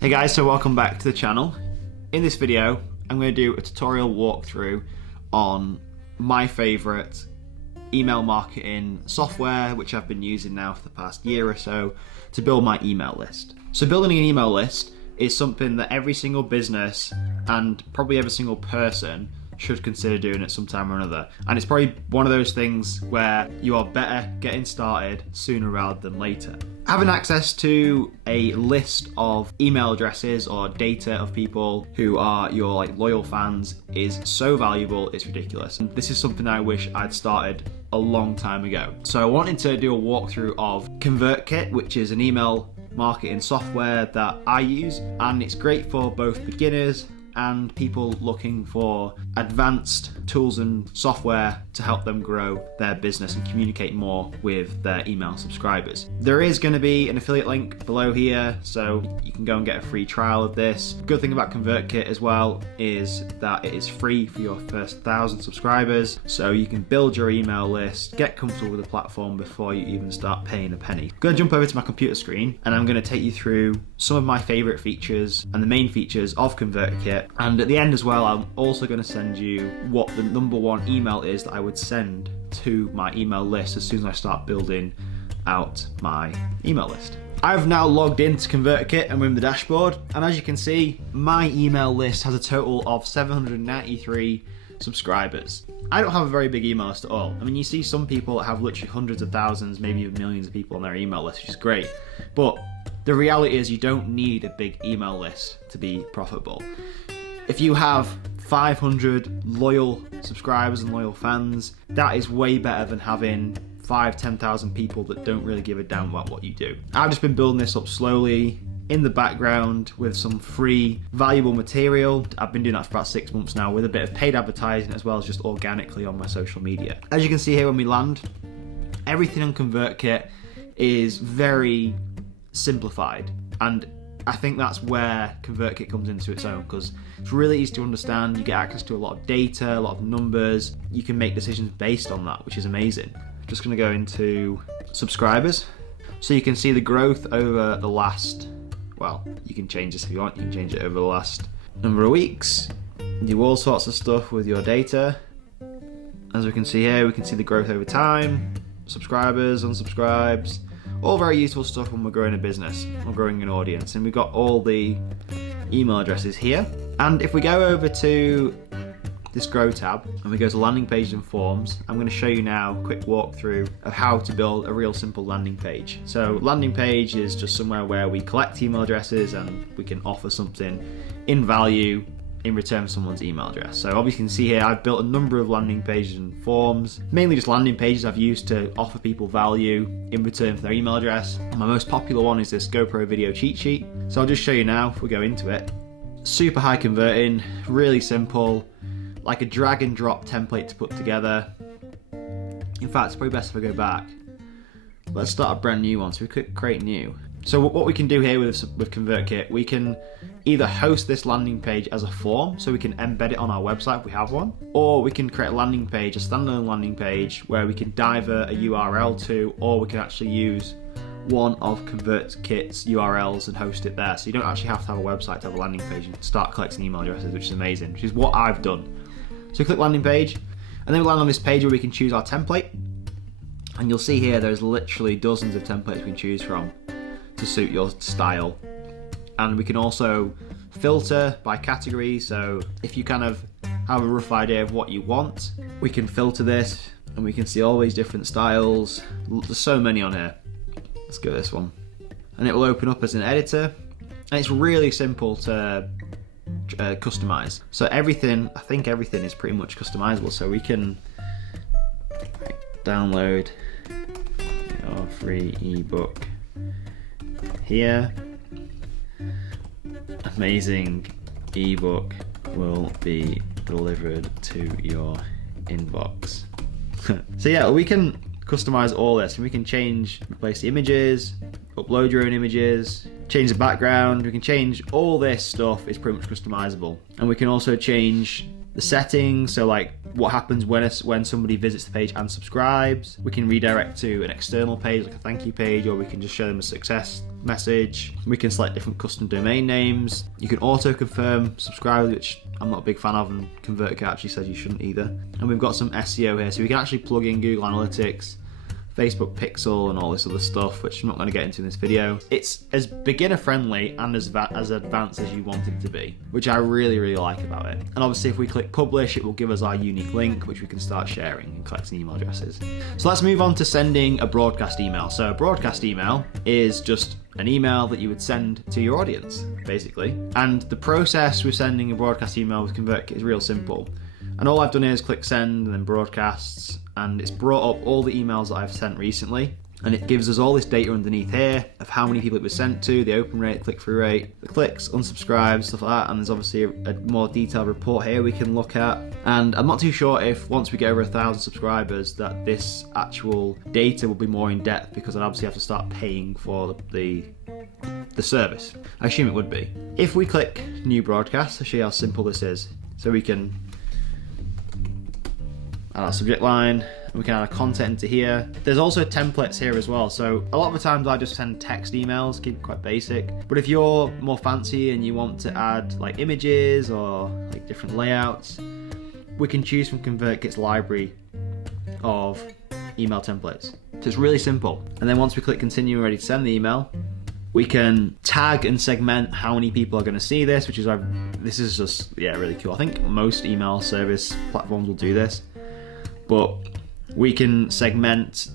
Hey guys, so welcome back to the channel. In this video, I'm going to do a tutorial walkthrough on my favorite email marketing software, which I've been using now for the past year or so to build my email list. So building an email list is something that every single business and probably every single person should consider doing at some time or another. And it's probably one of those things where you are better getting started sooner rather than later. Having access to a list of email addresses or data of people who are your loyal fans is so valuable, it's ridiculous. And this is something I wish I'd started a long time ago. So I wanted to do a walkthrough of ConvertKit, which is an email marketing software that I use, and it's great for both beginners and people looking for advanced tools and software to help them grow their business and communicate more with their email subscribers. There is going to be an affiliate link below here, so you can go and get a free trial of this. Good thing about ConvertKit as well is that it is free for your first 1,000 subscribers, so you can build your email list, get comfortable with the platform before you even start paying a penny. I'm going to jump over to my computer screen and I'm going to take you through some of my favorite features and the main features of ConvertKit. And at the end as well, I'm also going to send you what the #1 email is that I would send to my email list as soon as I start building out my email list. I've now logged into ConvertKit and we're in the dashboard, and as you can see, my email list has a total of 793 subscribers. I don't have a very big email list at all. I mean, you see some people that have literally hundreds of thousands, maybe even millions of people on their email list, which is great. But the reality is you don't need a big email list to be profitable. If you have 500 loyal subscribers and loyal fans, that is way better than having 5,000-10,000 people that don't really give a damn about what you do. I've just been building this up slowly in the background with some free valuable material. I've been doing that for about 6 months now with a bit of paid advertising as well as just organically on my social media. As you can see here when we land, everything on ConvertKit is very simplified, and I think that's where ConvertKit comes into its own, because it's really easy to understand. You get access to a lot of data, a lot of numbers. You can make decisions based on that, which is amazing. I'm just going to go into subscribers. So you can see the growth over the last, well, you can change this if you want. You can change it over the last number of weeks. Do all sorts of stuff with your data. As we can see here, we can see the growth over time, subscribers, unsubscribes. All very useful stuff when we're growing a business or growing an audience. And we've got all the email addresses here. And if we go over to this Grow tab and we go to landing pages and forms, I'm going to show you now a quick walkthrough of how to build a real simple landing page. So landing page is just somewhere where we collect email addresses and we can offer something in value in return for someone's email address. So obviously you can see here I've built a number of landing pages and forms, mainly just landing pages I've used to offer people value in return for their email address. My most popular one is this GoPro video cheat sheet. So I'll just show you now if we go into it. Super high converting, really simple, like a drag and drop template to put together. In fact, it's probably best if I go back. Let's start a brand new one. So we click create new. So what we can do here with ConvertKit, we can either host this landing page as a form, so we can embed it on our website if we have one, or we can create a landing page, a standalone landing page, where we can divert a URL to, or we can actually use one of ConvertKit's URLs and host it there. So you don't actually have to have a website to have a landing page and start collecting email addresses, which is amazing, which is what I've done. So click landing page, and then we land on this page where we can choose our template. And you'll see here there's literally dozens of templates we can choose from to suit your style. And we can also filter by category, so if you kind of have a rough idea of what you want, we can filter this and we can see all these different styles. There's so many on here. Let's go this one. And it will open up as an editor, and it's really simple to customize. So everything, I think everything is pretty much customizable, so we can download your free ebook here. Amazing ebook will be delivered to your inbox. So yeah, we can customize all this, and we can replace the images, upload your own images, change the background. We can change all this stuff. It's pretty much customizable, and we can also change the settings, so like what happens when somebody visits the page and subscribes. We can redirect to an external page, like a thank you page, or we can just show them a success message. We can select different custom domain names. You can auto confirm subscribers, which I'm not a big fan of, and ConvertKit actually says you shouldn't either. And we've got some SEO here, so we can actually plug in Google Analytics, Facebook Pixel, and all this other stuff, which I'm not going to get into in this video. It's as beginner friendly and as advanced as you want it to be, which I really like about it. And obviously if we click publish, it will give us our unique link, which we can start sharing and collecting email addresses. So let's move on to sending a broadcast email. So a broadcast email is just an email that you would send to your audience, basically. And the process with sending a broadcast email with ConvertKit is real simple. And all I've done here is click send and then broadcasts, and it's brought up all the emails that I've sent recently, and it gives us all this data underneath here of how many people it was sent to, the open rate, click-through rate, the clicks, unsubscribes, stuff like that. And there's obviously a more detailed report here we can look at. And I'm not too sure if once we get over 1,000 subscribers that this actual data will be more in depth, because I'd obviously have to start paying for the service. I assume it would be. If we click new broadcast, I'll show you how simple this is. So we can add our subject line, and we can add a content into here. There's also templates here as well. So a lot of the times I just send text emails, keep it quite basic. But if you're more fancy and you want to add like images or like different layouts, we can choose from ConvertKit's library of email templates. So it's really simple. And then once we click continue and ready to send the email, we can tag and segment how many people are going to see this, which is this is just really cool. I think most email service platforms will do this. But we can segment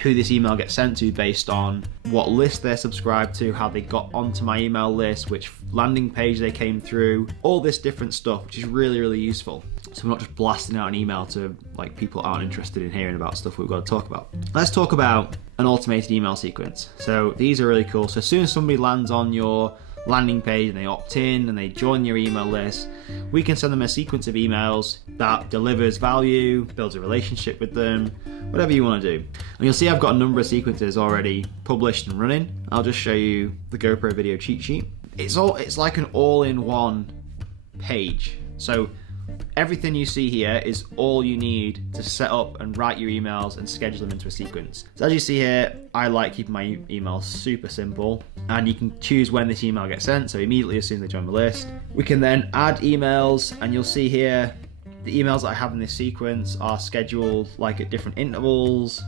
who this email gets sent to based on what list they're subscribed to, how they got onto my email list, which landing page they came through, all this different stuff, which is really useful. So we're not just blasting out an email to like people aren't interested in hearing about stuff we've got to talk about. Let's talk about an automated email sequence. So these are really cool. So as soon as somebody lands on your landing page and they opt in and they join your email list, we can send them a sequence of emails that delivers value, builds a relationship with them, whatever you want to do. And you'll see I've got a number of sequences already published and running. I'll just show you the GoPro video cheat sheet. It's like an all-in-one page. So everything you see here is all you need to set up and write your emails and schedule them into a sequence. So as you see here, I like keeping my emails super simple, and you can choose when this email gets sent, so immediately as soon as they join the list. We can then add emails, and you'll see here the emails that I have in this sequence are scheduled like at different intervals,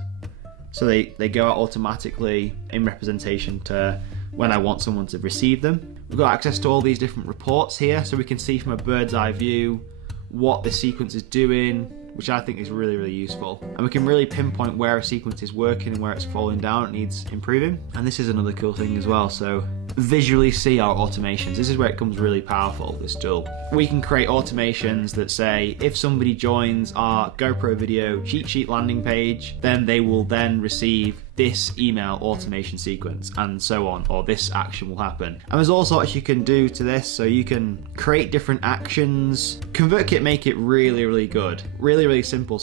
so they go out automatically in representation to when I want someone to receive them. We've got access to all these different reports here, so we can see from a bird's eye view what the sequence is doing, which I think is really useful. And we can really pinpoint where a sequence is working and where it's falling down, it needs improving. And this is another cool thing as well. So visually see our automations. This is where it becomes really powerful, this tool. We can create automations that say, if somebody joins our GoPro video cheat sheet landing page, then they will then receive this email automation sequence, and so on, or this action will happen. And there's all sorts you can do to this, so you can create different actions. ConvertKit make it really good, really simple,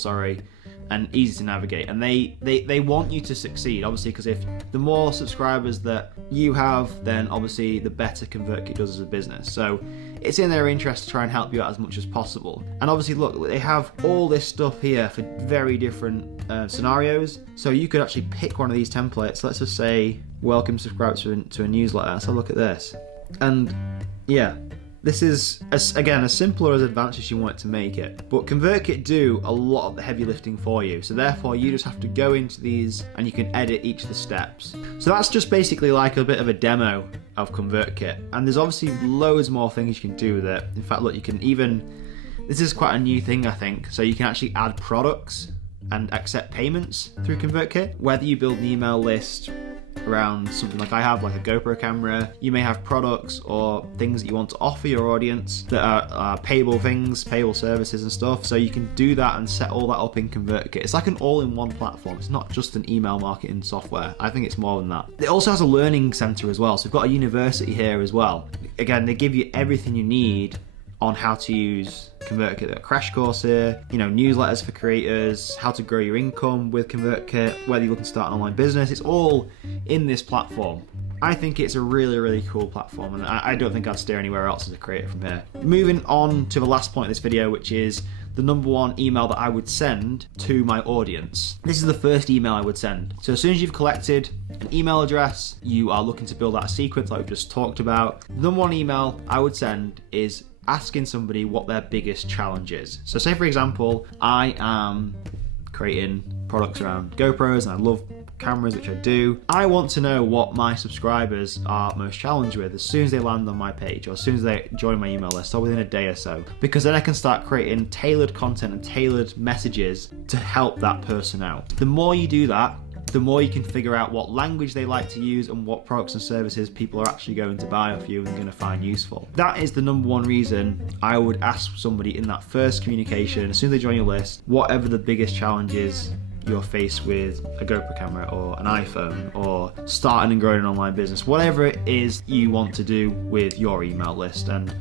and easy to navigate. And they want you to succeed, obviously, because if the more subscribers that you have, then obviously the better ConvertKit does as a business. So it's in their interest to try and help you out as much as possible. And obviously, look, they have all this stuff here for very different scenarios. So you could actually pick one of these templates. Let's just say, welcome subscribers to a newsletter. Let's have a look at this. And yeah, this is, again, as simple or as advanced as you want it to make it. But ConvertKit do a lot of the heavy lifting for you. So therefore, you just have to go into these and you can edit each of the steps. So that's just basically like a bit of a demo of ConvertKit. And there's obviously loads more things you can do with it. In fact, look, you can even, this is quite a new thing, I think. So you can actually add products and accept payments through ConvertKit. Whether you build an email list around something like I have, like a GoPro camera, you may have products or things that you want to offer your audience that are payable things, payable services and stuff. So you can do that and set all that up in ConvertKit. It's like an all-in-one platform. It's not just an email marketing software. I think it's more than that. It also has a learning center as well. So we've got a university here as well. Again, they give you everything you need on how to use ConvertKit, they've got a crash course here, you know, newsletters for creators, how to grow your income with ConvertKit, whether you're looking to start an online business, it's all in this platform. I think it's a really, really cool platform, and I don't think I'd steer anywhere else as a creator from here. Moving on to the last point of this video, which is the number one email that I would send to my audience. This is the first email I would send. So as soon as you've collected an email address, you are looking to build out a sequence like we've just talked about, the number one email I would send is asking somebody what their biggest challenge is. So say for example, I am creating products around GoPros and I love cameras, which I do. I want to know what my subscribers are most challenged with as soon as they land on my page or as soon as they join my email list or within a day or so, because then I can start creating tailored content and tailored messages to help that person out. The more you do that, the more you can figure out what language they like to use and what products and services people are actually going to buy off you and going to find useful. That is the number one reason I would ask somebody in that first communication, as soon as they join your list, whatever the biggest challenge is you're faced with a GoPro camera or an iPhone or starting and growing an online business, whatever it is you want to do with your email list and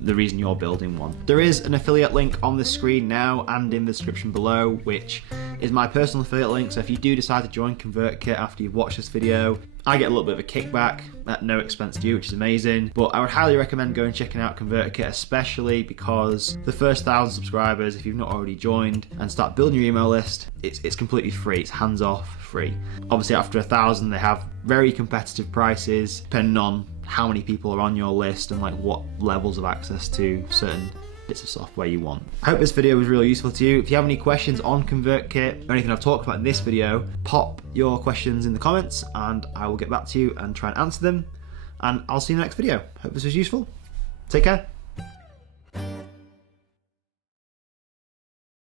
the reason you're building one. There is an affiliate link on the screen now and in the description below, which is my personal affiliate link. So if you do decide to join ConvertKit after you've watched this video, I get a little bit of a kickback at no expense to you, which is amazing. But I would highly recommend going and checking out ConvertKit, especially because the first 1,000 subscribers, if you've not already joined, and start building your email list, it's completely free. It's hands-off free. Obviously, after 1,000, they have very competitive prices, depending on how many people are on your list and like what levels of access to certain bits of software you want. I hope this video was really useful to you. If you have any questions on ConvertKit or anything I've talked about in this video, pop your questions in the comments and I will get back to you and try and answer them. And I'll see you in the next video. Hope this was useful. Take care.